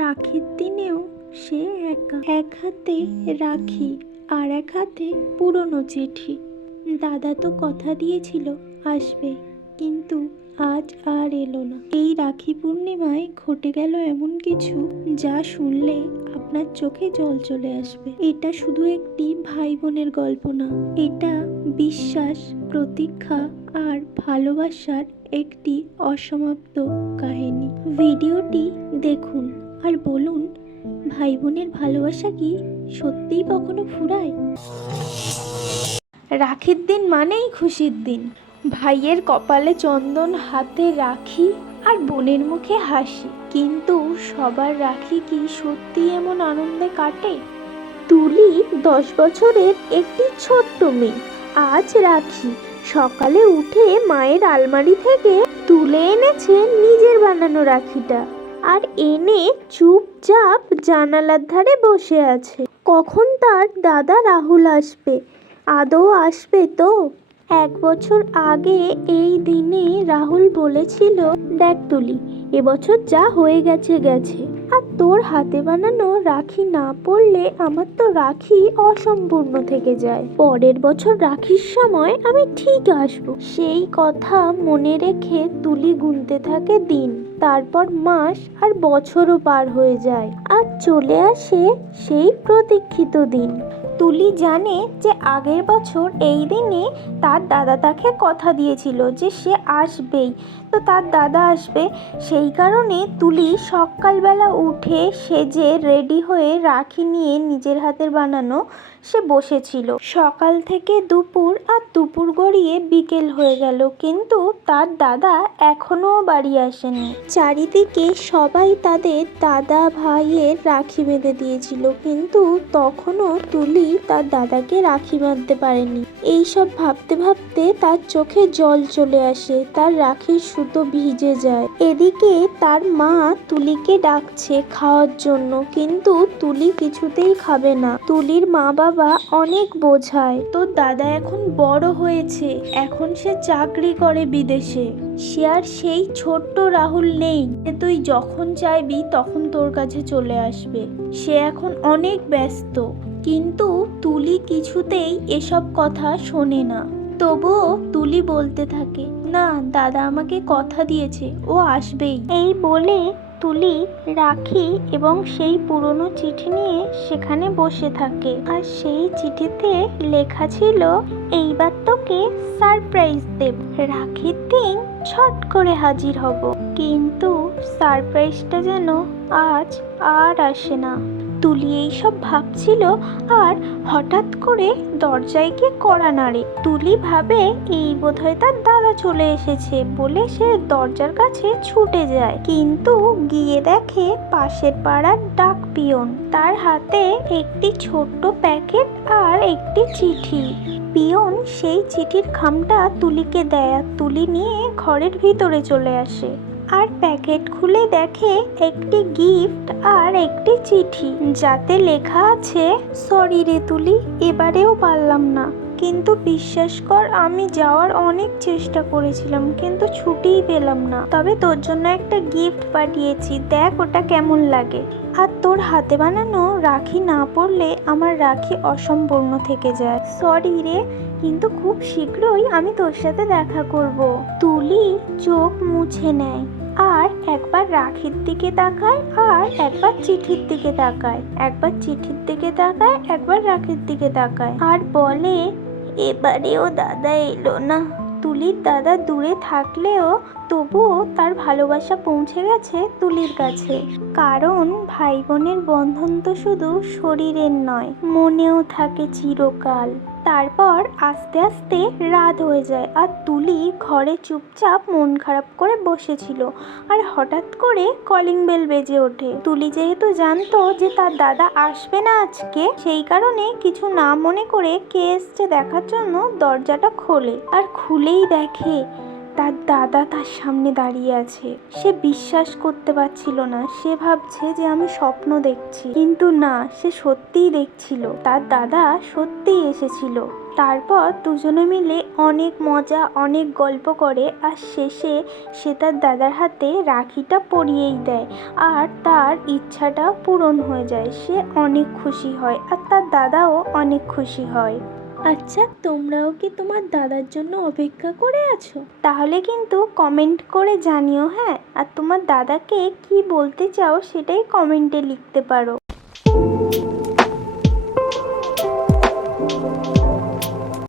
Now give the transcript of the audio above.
রাখির দিনেও সে একা, এক হাতে রাখি আর এক হাতে পুরনো চিঠি। দাদা তো কথা দিয়েছিল আসবে, কিন্তু আজ আর এলো না। এই রাখি পূর্ণিমায় ঘটে গেল এমন কিছু যা শুনলে আপনার চোখে জল চলে আসবে। এটা শুধু একটি ভাই বোনের গল্প না, এটা বিশ্বাস, প্রতীক্ষা আর ভালোবাসার একটি অসমাপ্ত কাহিনী। ভিডিওটি দেখুন আর বলুন, ভাই বোনের ভালোবাসা কি সত্যিই কখনো ফুরায়? রাখির দিন মানেই খুশির দিন। ভাইয়ের কপালে চন্দন, হাতে রাখি আর বোনের মুখে হাসি। কিন্তু সবার রাখি কি সত্যি এমন আনন্দে কাটে? তুলি 10 বছরের একটি ছোট্ট মেয়ে। আজ রাখি সকালে উঠে মায়ের আলমারি থেকে তুলে এনেছে নিজের বানানো রাখিটা, আর এনে চুপচাপ জানালার ধারে বসে আছে। কখন তার দাদা রাহুল আসবে? আদৌ আসবে তো? 1 বছর আগে এই দিনে রাহুল বলেছিল, দেখ তুলি, এবছর যা হয়ে গেছে গেছে, আর তোর হাতে বানানো রাখি না পড়লে আমার তো রাখি অসম্পূর্ণ থেকে যায়। পরের বছর রাখির সময় আমি ঠিক আসবো। সেই কথা মনে রেখে তুলি গুনতে থাকে দিন, তারপর মাস আর বছরও পার হয়ে যায়, আর চলে আসে সেই প্রতীক্ষিত দিন। তুলি জানে যে আগের বছর এই দিনে তার দাদা তাকে কথা দিয়েছিল যে সে আসবেই, তো তার দাদা আসবে। সেই কারণে তুলি সকালবেলা উঠে সেজে রেডি হয়ে রাখি নিয়ে নিজের হাতের বানানো সে বসেছিল। সকাল থেকে দুপুর, আর দুপুর গড়িয়ে বিকেল হয়ে গেল, কিন্তু তার দাদা এখনো বাড়ি আসেনি। চারিদিকে সবাই তাদের দাদা ভাইয়ের রাখি বেঁধে দিয়েছিল, কিন্তু তখনও তুলি তার দাদাকে রাখি বাঁধতে পারেনি। এইসব ভাবতে ভাবতে তার চোখে জল চলে আসে, তার রাখির সুতো ভিজে যায়। এদিকে তার মা তুলিকে ডাকছে খাওয়ার জন্য, কিন্তু তুলি কিছুতেই খাবে না। তুলির মা বাবা অনেক বোঝায়, তোর দাদা এখন বড় হয়েছে, এখন সে চাকরি করে বিদেশে, সে আর সেই ছোট্ট রাহুল নেই যে তুই যখন চাইবি তখন তোর কাছে চলে আসবে, সে এখন অনেক ব্যস্ত। কিন্তু তুলি কিছুতেই এসব কথা শোনে না। তবুও তুলি বলতে থাকে, না, দাদা আমাকে কথা দিয়েছে, ও আসবেই। এই বলে তুলি রাখি এবং সেই পুরনো চিঠি নিয়ে সেখানে বসে থাকে, আর সেই চিঠিতে লেখা ছিল, এইবার তোকে সারপ্রাইজ দেব, রাখির দিন ছট করে হাজির হব। কিন্তু সারপ্রাইজটা যেন আজ আর আসে না। তুলি এইসব ভাবছিল, আর হঠাৎ করে দরজায় গিয়ে কড়া নাড়ে। তুলি ভাবে এই বোধহয় তার দাদা চলে এসেছে বলে সে দরজার কাছে ছুটে যায়, কিন্তু গিয়ে দেখে পাশের পাড়ার ডাক পিয়ন, তার হাতে একটি ছোট্ট প্যাকেট আর একটি চিঠি। পিয়ন সেই চিঠির খামটা তুলিকে দেয়, আর তুলি নিয়ে ঘরের ভিতরে চলে আসে, আর প্যাকেট খুলে দেখে একটি গিফট আর একটি চিঠি, যাতে লেখা আছে, সরি রে তুলি, এবারেও পারলাম না, কিন্তু বিশ্বাস কর আমি যাওয়ার অনেক চেষ্টা করেছিলাম, কিন্তু ছুটিই পেলাম না, তবে তোর জন্য একটা গিফট পাঠিয়েছি, দেখ ওটা কেমন লাগে, আর তোর হাতে বানানো রাখি না পড়লে আমার রাখি অসম্পূর্ণ থেকে যায়, সরি রে, কিন্তু খুব শীঘ্রই আমি তোর সাথে দেখা করব। তুলি চোখ মুছে নেয়, আর একবার রাখির দিকে তাকায়, আর একবার চিঠির দিকে তাকায়, একবার চিঠির দিকে তাকায়, একবার রাখির দিকে তাকায়, আর বলে, এবারেও দাদা এলো না। তুলির দাদা দূরে থাকলেও তবুও তার ভালোবাসা পৌঁছে গেছে তুলির কাছে, কারণ ভাই বোনের বন্ধন তো শুধু শরীরের নয়, মনেও থাকে চিরকাল। তারপর আস্তে আস্তে রাত হয়ে যায়, আর তুলি ঘরে চুপচাপ মন খারাপ করে বসেছিল, আর হঠাৎ করে কলিং বেল বেজে ওঠে। তুলি যেহেতু জানতো যে তার দাদা আসবে না আজকে, সেই কারণে কিছু না মনে করে কে এসছে দেখার জন্য দরজাটা খোলে, আর খুলেই দেখে তার দাদা তার সামনে দাঁড়িয়ে আছে। সে বিশ্বাস করতে পারছিল না, সে ভাবছে যে আমি স্বপ্ন দেখছি, কিন্তু না, সে সত্যিই দেখছিল, তার দাদা সত্যিই এসেছিল। তারপর দুজনে মিলে অনেক মজা অনেক গল্প করে আর শেষে সে তার দাদার হাতে রাখিটা পরিয়েই দেয় আর তার ইচ্ছাটা পূরণ হয়ে যায়। সে অনেক খুশি হয় আর তার দাদাও অনেক খুশি হয়। আচ্ছা, তোমরাও কি তোমার দাদার জন্য অপেক্ষা করে আছো? তাহলে কিন্তু কমেন্ট করে জানিও, হ্যাঁ। আর তোমার দাদাকে কি বলতে চাও সেটাই কমেন্টে লিখতে পারো।